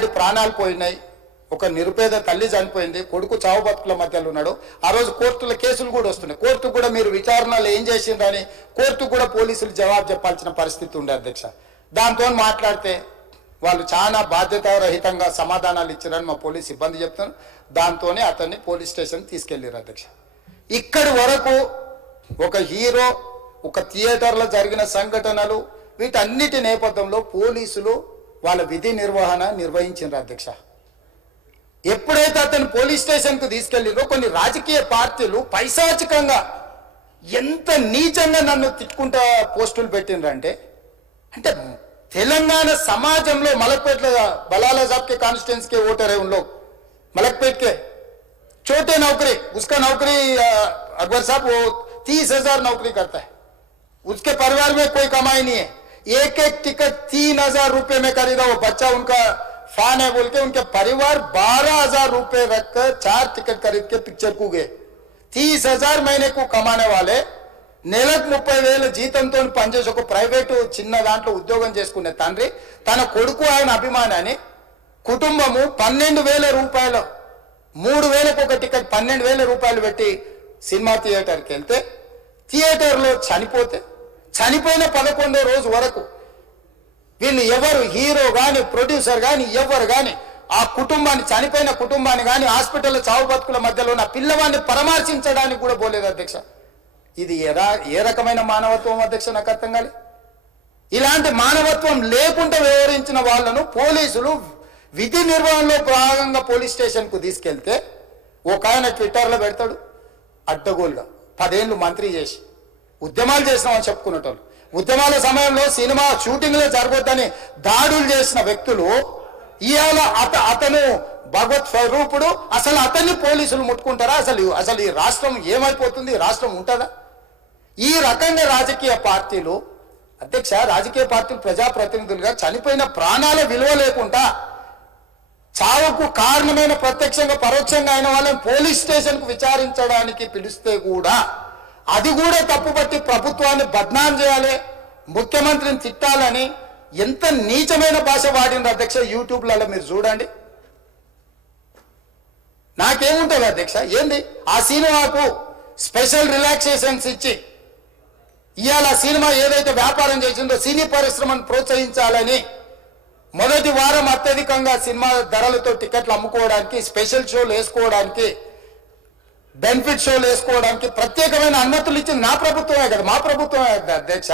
Already ప్రాణాలు పోయినాయి, ఒక నిరుపేద తల్లి చనిపోయింది, కొడుకు చావు బతుకుల మధ్యలో ఉన్నాడు. ఆ రోజు కోర్టుల కేసులు కూడా వస్తున్నాయి. కోర్టు కూడా మీరు విచారణలు ఏం చేసిందని కోర్టు కూడా పోలీసులు జవాబు చెప్పాల్సిన పరిస్థితి ఉండే అధ్యక్ష. దాంతో మాట్లాడితే వాళ్ళు చాలా బాధ్యతారహితంగా సమాధానాలు ఇచ్చారని మా పోలీస్ సిబ్బంది చెప్తున్నారు. దాంతోనే అతన్ని పోలీస్ స్టేషన్ తీసుకెళ్లారు అధ్యక్ష. ఇక్కడి వరకు ఒక హీరో, ఒక థియేటర్లో జరిగిన సంఘటనలు, వీటన్నిటి నేపథ్యంలో పోలీసులు వాళ్ళ విధి నిర్వహణ నిర్వహించారు అధ్యక్ష. ఎప్పుడైతే అతను పోలీస్ స్టేషన్కు తీసుకెళ్ళిందో కొన్ని రాజకీయ పార్టీలు పైశాచికంగా ఎంత నీచంగా నన్ను తిట్టుకుంటా పోస్టులు పెట్టిండ్రంటే, అంటే తెలంగాణ समाजంలో మలక్పేట్ बलाला साहब के कॉन्स्टिट्यूंसी के वोटर है, उन लोग मलकपेट के छोटे नौकरी, उसका नौकरी अकबर साहब वो 30,000 नौकरी करता है, उसके परिवार में कोई कमाई नहीं है, एक एक टिकट 3,000 रुपए में खरीदा, वो बच्चा उनका फैन है बोल के उनके परिवार 12,000 रुपए रखकर 4 टिकट खरीद के पिक्चर को गए। 30,000 महीने को कमाने वाले నెలకు 30,000 జీతంతో పనిచేసి ఒక ప్రైవేటు చిన్న దాంట్లో ఉద్యోగం చేసుకునే తండ్రి తన కొడుకు ఆయన అభిమానాన్ని కుటుంబము 12,000 రూపాయలు 3,000కు ఒక టికెట్ 12,000 రూపాయలు పెట్టి సినిమా థియేటర్కి వెళ్తే థియేటర్లో చనిపోయిన 11వ రోజు వరకు వీళ్ళు ఎవరు హీరో కానీ ప్రొడ్యూసర్ కానీ ఎవరు కానీ ఆ కుటుంబాన్ని, చనిపోయిన కుటుంబాన్ని కానీ హాస్పిటల్లో చావు బతుకుల మధ్యలో ఉన్న పిల్లవాడిని పరామర్శించడానికి కూడా పోలేదు అధ్యక్ష. ఇది ఏ రకమైన మానవత్వం అధ్యక్ష? నాకు అర్థం కాలేదు. ఇలాంటి మానవత్వం లేకుండా వ్యవహరించిన వాళ్ళను పోలీసులు విధి నిర్వహణలో భాగంగా పోలీస్ స్టేషన్కు తీసుకెళ్తే ఒక ఆయన ట్విట్టర్లో పెడతాడు అడ్డగోలుగా 10 ఏళ్ళు మంత్రి చేసి ఉద్యమాలు చేసినామని చెప్పుకునేటోళ్ళు, ఉద్యమాల సమయంలో సినిమా షూటింగ్లో జరగొద్దని దాడులు చేసిన వ్యక్తులు ఇవాళ అతను భగవత్ స్వరూపుడు, అసలు అతన్ని పోలీసులు ముట్టుకుంటారా? అసలు ఈ రాష్ట్రం ఏమైపోతుంది? రాష్ట్రం ఉంటుందా? ఈ రకంగా రాజకీయ పార్టీలు అధ్యక్ష, రాజకీయ పార్టీలు ప్రజాప్రతినిధులుగా చనిపోయిన ప్రాణాల విలువ లేకుండా చావుకు కారణమైన ప్రత్యక్షంగా పరోక్షంగా అయిన వాళ్ళని పోలీస్ స్టేషన్కు విచారించడానికి పిలిస్తే కూడా అది కూడా తప్పుపట్టి ప్రభుత్వాన్ని బద్నాం చేయాలి, ముఖ్యమంత్రిని తిట్టాలని ఎంత నీచమైన భాష వాడింది అధ్యక్ష. యూట్యూబ్లలో మీరు చూడండి. నాకేముంటుంది అధ్యక్ష? ఏంది ఆ సినిమాకు స్పెషల్ రిలాక్సేషన్స్ ఇచ్చి ఇవాళ సినిమా ఏదైతే వ్యాపారం చేసిందో సినీ పరిశ్రమను ప్రోత్సహించాలని మొదటి వారం అత్యధికంగా సినిమా ధరలతో టికెట్లు అమ్ముకోవడానికి, స్పెషల్ షోలు వేసుకోవడానికి, బెనిఫిట్ షోలు వేసుకోవడానికి ప్రత్యేకమైన అనుమతులు ఇచ్చింది నా ప్రభుత్వమే కదా, మా ప్రభుత్వమే అధ్యక్ష.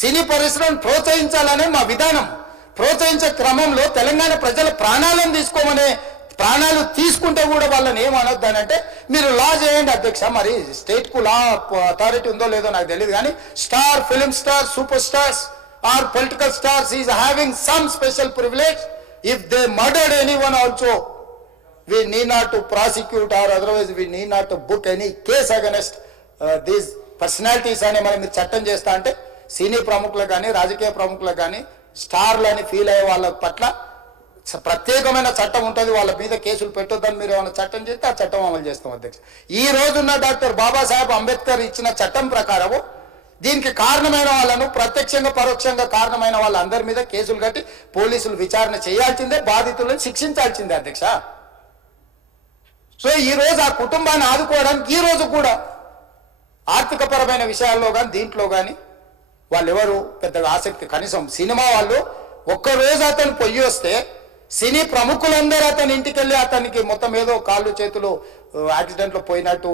సినీ పరిశ్రమను ప్రోత్సహించాలనే మా విధానం. ప్రోత్సహించే క్రమంలో తెలంగాణ ప్రజల ప్రాణాలను తీసుకోమనే, ప్రాణాలు తీసుకుంటే కూడా వాళ్ళని ఏమనొద్దానంటే మీరు లా చేయండి అధ్యక్ష. మరి స్టేట్కు లా అథారిటీ ఉందో లేదో నాకు తెలియదు, కానీ star, film star, super stars or political stars is having some special privilege. If they murdered anyone also we need not to prosecute or otherwise we need not to book any case against these personalities అని మనం మీరు చట్టం చేస్తా అంటే సినీ ప్రముఖులకు కానీ రాజకీయ ప్రముఖులకు కానీ స్టార్లు అని ఫీల్ అయ్యే వాళ్ళ పట్ల ప్రత్యేకమైన చట్టం ఉంటుంది, వాళ్ళ మీద కేసులు పెట్టొద్దని మీరు ఏమైనా చట్టం చేస్తే ఆ చట్టం అమలు చేస్తాం అధ్యక్ష. ఈ రోజున్న డాక్టర్ బాబాసాహెబ్ అంబేద్కర్ ఇచ్చిన చట్టం ప్రకారము దీనికి కారణమైన వాళ్ళను, ప్రత్యక్షంగా పరోక్షంగా కారణమైన వాళ్ళందరి మీద కేసులు కట్టి పోలీసులు విచారణ చేయాల్సిందే, బాధితులను శిక్షించాల్సిందే అధ్యక్ష. సో ఈ రోజు ఆ కుటుంబాన్ని ఆదుకోవడానికి ఈ రోజు కూడా ఆర్థిక పరమైన విషయాల్లో కానీ దీంట్లో కానీ వాళ్ళు ఎవరు పెద్దగా ఆసక్తి, కనీసం సినిమా వాళ్ళు ఒక్కరోజు అతను పొయ్యి వస్తే సినీ ప్రముఖులందరూ అతని ఇంటికి వెళ్ళి అతనికి మొత్తం ఏదో కాళ్ళు చేతులు యాక్సిడెంట్లో పోయినట్టు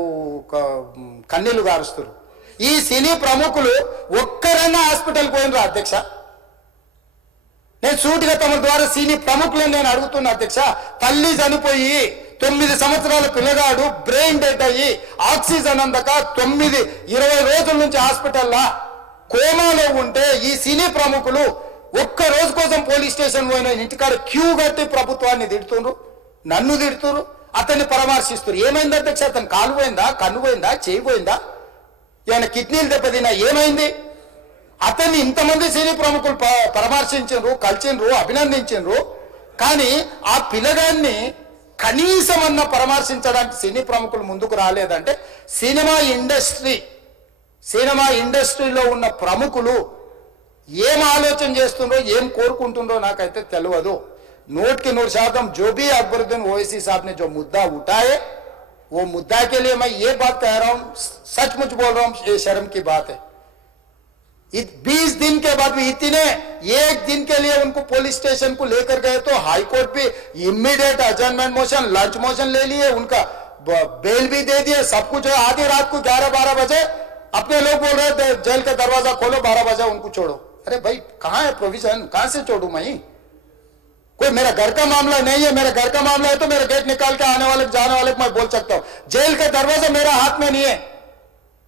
కన్నీళ్లు గారుస్తారు. ఈ సినీ ప్రముఖులు ఒక్కరైనా హాస్పిటల్కి పోయినరా అధ్యక్ష? నేను సూటిగా తమ ద్వారా సినీ ప్రముఖులను నేను అడుగుతున్నా అధ్యక్ష. తల్లి చనిపోయి 9 సంవత్సరాల పిల్లగాడు బ్రెయిన్ డెడ్ అయ్యి ఆక్సిజన్ అందక 20 రోజుల నుంచి హాస్పిటల్లో కోమాలో ఉంటే ఈ సినీ ప్రముఖులు ఒక్క రోజు కోసం పోలీస్ స్టేషన్ పోయిన ఇంటికాడ క్యూ కట్టి ప్రభుత్వాన్ని తిడుతున్నారు, నన్ను తిడుతున్నారు, అతన్ని పరామర్శిస్తారు. ఏమైంది అధ్యక్ష? అతను కాలు పోయిందా, కన్ను పోయిందా, చేయి పోయిందా, ఏమైనా కిడ్నీలు దెబ్బతిన్నా, ఏమైంది? అతన్ని ఇంతమంది సినీ ప్రముఖులు పరామర్శించారు, కలిసిండ్రు, అభినందించారు. కానీ ఆ పిల్లగాన్ని కనీసం అన్న పరామర్శించడానికి సినీ ప్రముఖులు ముందుకు రాలేదంటే సినిమా ఇండస్ట్రీలో ఉన్న ప్రముఖులు ఏం ఆలోచన చేస్తుండ్రో, ఏం కోరుకుంటుండ్రో నాకైతే తెలియదు. नोट के नोट शादम जो भी अकबरुद्दीन ओवैसी साहब ने जो मुद्दा उठाए, वो मुद्दा के लिए मैं ये बात कह रहा हूं, सचमुच बोल रहा हूं, ये शर्म की बात है। 20 दिन के बाद भी इतने, एक दिन के लिए उनको पुलिस स्टेशन को लेकर गए तो हाई कोर्ट भी इमीडिएट अजर्नमेंट मोशन, लंच मोशन ले लिए, उनका बेल भी दे दिए, सब कुछ है। आधी रात को 11-12 बजे अपने लोग बोल रहे थे जेल का दरवाजा खोलो, 12 बजे उनको छोड़ो। अरे भाई कहां है प्रोविजन, कहां से छोड़ू मैं? कोई मेरा घर का मामला नहीं है, मेरा घर का मामला है तो मेरा गेट निकाल के आने वाले जाने वाले को मैं बोल सकता हूं। जेल का दरवाजा मेरा हाथ में नहीं है,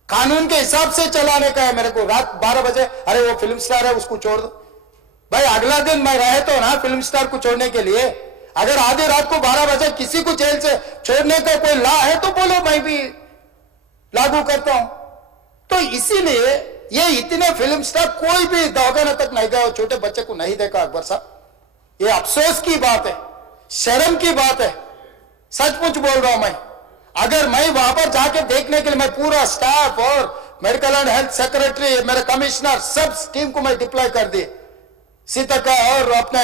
कानून के हिसाब से चलाने का है मेरे को। रात 12 बजे अरे वो फिल्म स्टार है उसको छोड़ दो भाई, अगला दिन मैं रहे तो ना फिल्म स्टार को छोड़ने के लिए। अगर आधी रात को 12 बजे किसी को जेल से छोड़ने का कोई लॉ है तो बोलो, मैं भी लागू करता हूं। तो इसीलिए ये इतने फिल्म स्टार कोई भी दवाखाना तक नहीं गया, छोटे बच्चे को नहीं देखा अकबर साहब। ये अफसोस की बात है, शर्म की बात है, सचमुच बोल रहा हूं मैं। अगर मैं वहां पर जाके देखने के लिए मैं पूरा स्टाफ और मेडिकल एंड हेल्थ सेक्रेटरी, मेरे कमिश्नर, सब टीम को मैं डिप्लॉय कर दिए, सीता और अपने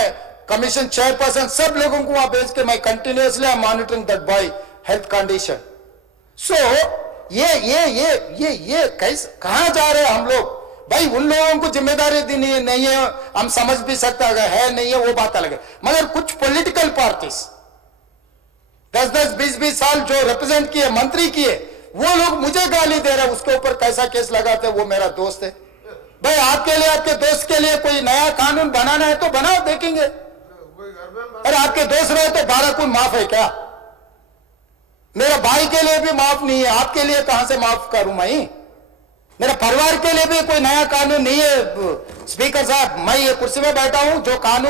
कमीशन चेयरपर्सन, सब लोगों को वहां भेज के मैं continuously I am monitoring that boy health condition. So ये कैसे, कहां जा रहे हैं हम लोग भाई? उन लोगों को जिम्मेदारी दी नहीं है, हम समझ भी सकते है नहीं है वो बात अलग है, मगर कुछ पॉलिटिकल पार्टीज 10-10, 20-20 साल जो रिप्रेजेंट किए, मंत्री किए, वो लोग मुझे गाली दे रहे हैं। उसके ऊपर कैसा केस लगाते, वो मेरा दोस्त है भाई। आपके लिए, आपके दोस्त के लिए कोई नया कानून बनाना है तो बनाओ, देखेंगे। अरे आपके दोस्त रहे तो 12 खून माफ है क्या? मेरे भाई के लिए भी माफ नहीं है, आपके लिए कहां से माफ करूं मैं? मेरे परिवार के लिए भी कोई नया कानून नहीं है। स्पीकर साहब, मैं ये कुर्सी में बैठा हूं, जो कानून